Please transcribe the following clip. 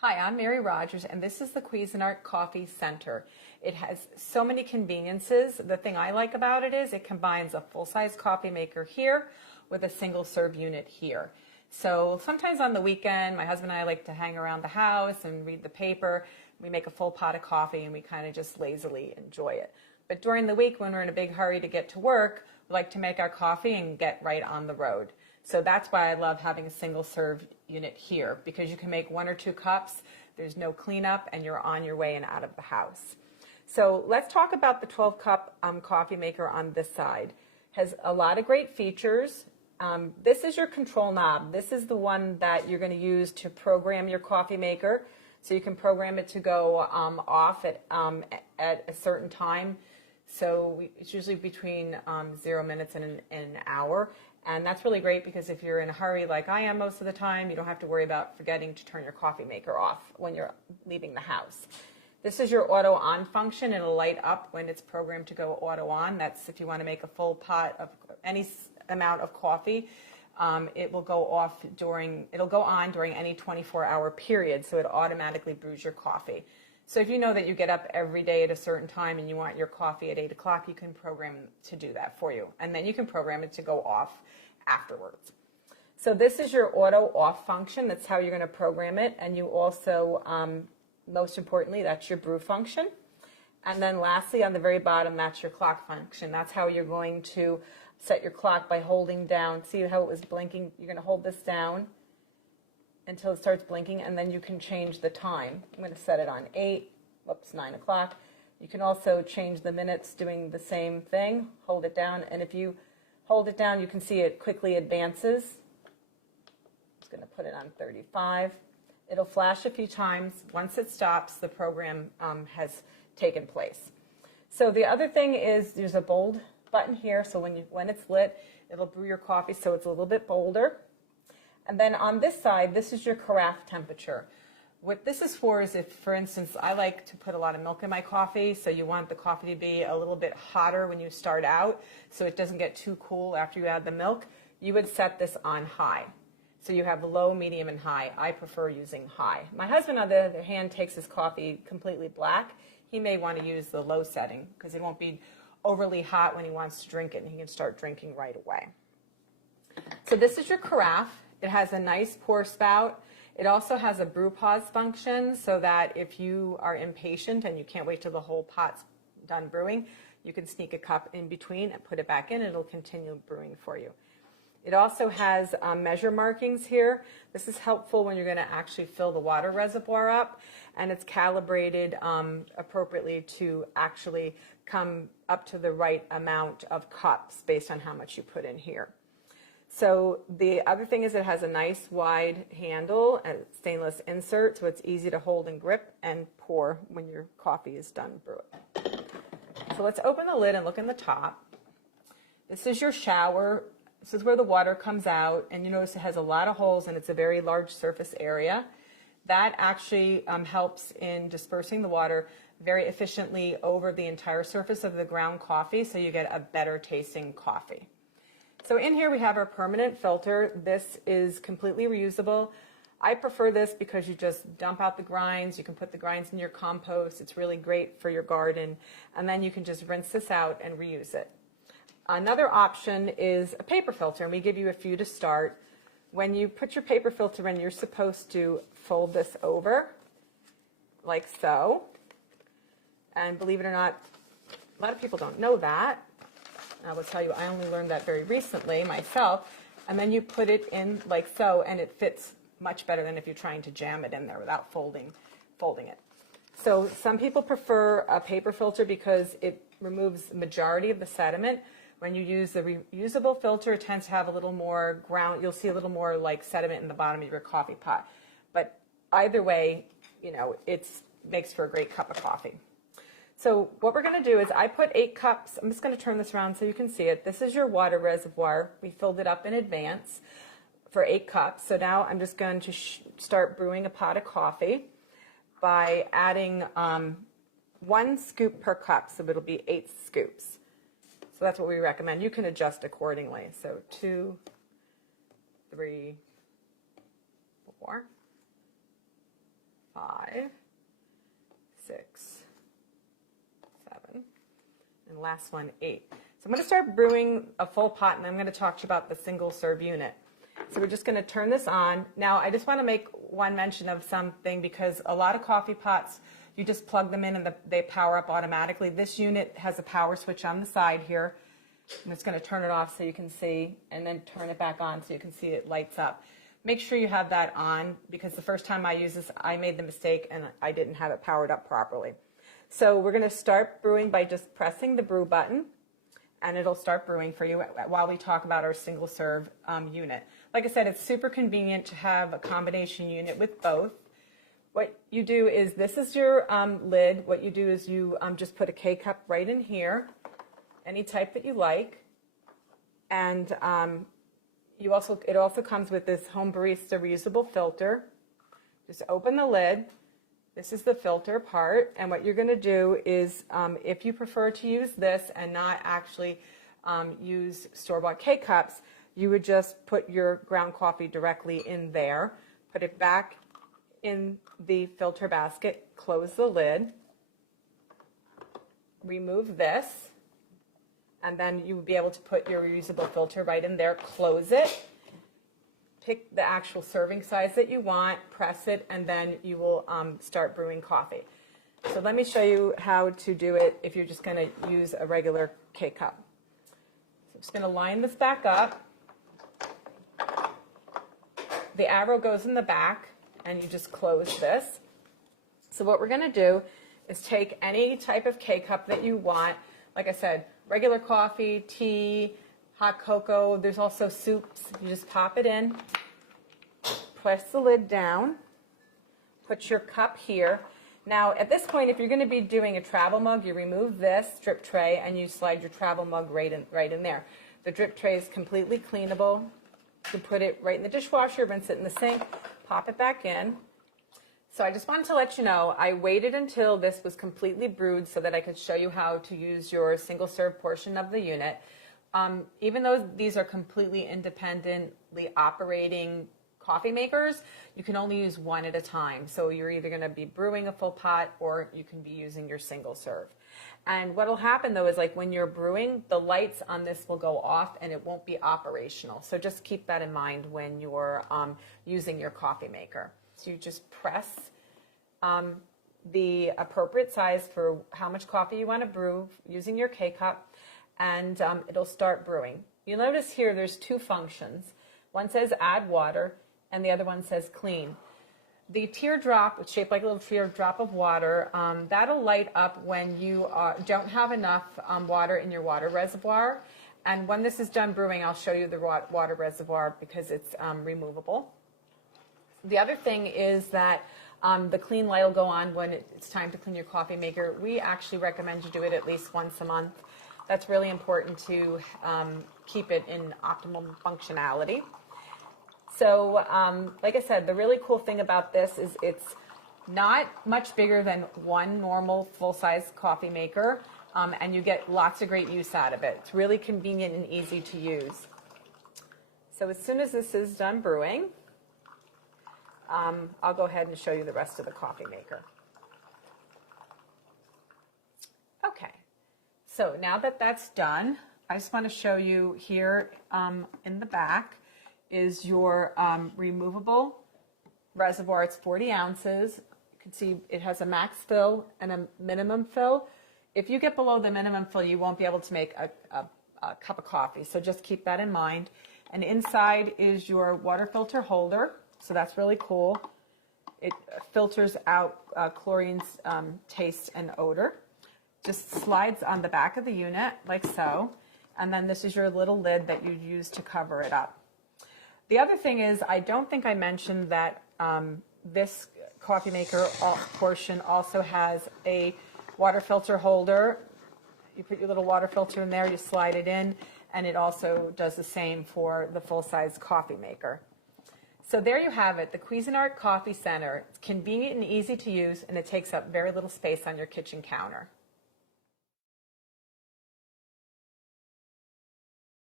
Hi, I'm Mary Rogers, and this is the Cuisinart Coffee Center. It has so many conveniences. The thing I like about it is it combines a full-size coffee maker here with a single-serve unit here. So sometimes on the weekend, my husband and I like to hang around the house and read the paper. We make a full pot of coffee and we kind of just lazily enjoy it. But during the week, when we're in a big hurry to get to work, we like to make our coffee and get right on the road. So that's why I love having a single serve unit here, because you can make 1 or 2 cups, there's no cleanup, and you're on your way and out of the house. So let's talk about the 12-cup coffee maker on this side. Has a lot of great features. This is your control knob. This is the one that you're going to use to program your coffee maker. So you can program it to go off at a certain time. So it's usually between 0 minutes and an hour. And that's really great because if you're in a hurry like I am most of the time, you don't have to worry about forgetting to turn your coffee maker off when you're leaving the house. This is your auto on function. It'll light up when it's programmed to go auto on. That's if you want to make a full pot of any amount of coffee. It will go on during any 24-hour period, so it automatically brews your coffee. So if you know that you get up every day at a certain time and you want your coffee at 8 o'clock, you can program to do that for you. And then you can program it to go off afterwards. So this is your auto off function. That's how you're going to program it. And you also, most importantly, that's your brew function. And then lastly, on the very bottom, that's your clock function. That's how you're going to set your clock by holding down. See how it was blinking? You're going to hold this down until it starts blinking, and then you can change the time. I'm going to set it on 9 o'clock. You can also change the minutes doing the same thing. Hold it down, and if you hold it down, you can see it quickly advances. I'm just going to put it on 35. It'll flash a few times. Once it stops, the program has taken place. So the other thing is there's a bold button here, so when it's lit, it'll brew your coffee so it's a little bit bolder. And then on this side, this is your carafe temperature. What this is for is if, for instance, I like to put a lot of milk in my coffee, so you want the coffee to be a little bit hotter when you start out so it doesn't get too cool after you add the milk, you would set this on high. So you have low, medium, and high. I prefer using high. My husband, on the other hand, takes his coffee completely black. He may want to use the low setting because it won't be overly hot when he wants to drink it, and he can start drinking right away. So this is your carafe. It has a nice pour spout. It also has a brew pause function so that if you are impatient and you can't wait till the whole pot's done brewing, you can sneak a cup in between and put it back in and it'll continue brewing for you. It also has measure markings here. This is helpful when you're going to actually fill the water reservoir up, and it's calibrated appropriately to actually come up to the right amount of cups based on how much you put in here. So the other thing is it has a nice wide handle and stainless insert, so it's easy to hold and grip and pour when your coffee is done brewing. So let's open the lid and look in the top. This is your shower. This is where the water comes out, and you notice it has a lot of holes and it's a very large surface area. That actually helps in dispersing the water very efficiently over the entire surface of the ground coffee, so you get a better tasting coffee. So in here we have our permanent filter. This is completely reusable. I prefer this because you just dump out the grinds. You can put the grinds in your compost. It's really great for your garden. And then you can just rinse this out and reuse it. Another option is a paper filter, and we give you a few to start. When you put your paper filter in, you're supposed to fold this over like so. And believe it or not, a lot of people don't know that. I will tell you, I only learned that very recently myself. And then you put it in like so, and it fits much better than if you're trying to jam it in there without folding it. So some people prefer a paper filter because it removes the majority of the sediment. When you use the reusable filter, it tends to have a little more ground. You'll see a little more like sediment in the bottom of your coffee pot. But either way, you know, it makes for a great cup of coffee. So what we're going to do is I put 8 cups. I'm just going to turn this around so you can see it. This is your water reservoir. We filled it up in advance for 8 cups. So now I'm just going to start brewing a pot of coffee by adding 1 scoop per cup. So it'll be 8 scoops. So that's what we recommend. You can adjust accordingly. So 2, 3, 4, 5, 6, 7, and last one, 8. So I'm going to start brewing a full pot, and I'm going to talk to you about the single serve unit. So we're just going to turn this on. Now, I just want to make one mention of something, because a lot of coffee pots, you just plug them in and they power up automatically. This unit has a power switch on the side here. I'm just going to turn it off so you can see, and then turn it back on so you can see it lights up. Make sure you have that on, because the first time I used this, I made the mistake and I didn't have it powered up properly. So we're going to start brewing by just pressing the brew button, and it'll start brewing for you while we talk about our single serve unit. Like I said, it's super convenient to have a combination unit with both. What you do is, this is your lid. What you do is you just put a K-cup right in here, any type that you like, and it also comes with this Home Barista reusable filter. Just open the lid. This is the filter part, and what you're going to do is, if you prefer to use this and not actually use store-bought K-cups, you would just put your ground coffee directly in there, put it back in the filter basket, close the lid, remove this, and then you would be able to put your reusable filter right in there, close it, pick the actual serving size that you want, press it, and then you will start brewing coffee. So let me show you how to do it if you're just going to use a regular K-cup. So I'm just going to line this back up. The arrow goes in the back, and you just close this. So what we're going to do is take any type of K-cup that you want. Like I said, regular coffee, tea, hot cocoa. There's also soups. You just pop it in, press the lid down, put your cup here. Now, at this point, if you're going to be doing a travel mug, you remove this drip tray and you slide your travel mug right in there. The drip tray is completely cleanable. You can put it right in the dishwasher, rinse it in the sink, pop it back in. So I just wanted to let you know, I waited until this was completely brewed so that I could show you how to use your single serve portion of the unit. Even though these are completely independently operating coffee makers, you can only use one at a time. So you're either going to be brewing a full pot, or you can be using your single serve. And what will happen though is, like, when you're brewing, the lights on this will go off and it won't be operational. So just keep that in mind when you're using your coffee maker. So you just press the appropriate size for how much coffee you want to brew using your K-cup, and it'll start brewing. You'll notice here there's two functions. One says add water, and the other one says clean. The teardrop, it's shaped like a little teardrop of water, that'll light up when you don't have enough water in your water reservoir. And when this is done brewing, I'll show you the water reservoir, because it's removable. The other thing is that the clean light will go on when it's time to clean your coffee maker. We actually recommend you do it at least once a month. That's really important to keep it in optimal functionality. So, like I said, the really cool thing about this is it's not much bigger than one normal full-size coffee maker, and you get lots of great use out of it. It's really convenient and easy to use. So as soon as this is done brewing, I'll go ahead and show you the rest of the coffee maker. Okay, so now that that's done, I just want to show you here in the back is your removable reservoir. It's 40 ounces. You can see it has a max fill and a minimum fill. If you get below the minimum fill, you won't be able to make a cup of coffee, so just keep that in mind. And inside is your water filter holder, so that's really cool. It filters out chlorine's taste and odor. Just slides on the back of the unit like so, and then this is your little lid that you use to cover it up. The other thing is, I don't think I mentioned that this coffee maker portion also has a water filter holder. You put your little water filter in there, you slide it in, and it also does the same for the full-size coffee maker. So there you have it, the Cuisinart Coffee Center. It's convenient and easy to use, and it takes up very little space on your kitchen counter.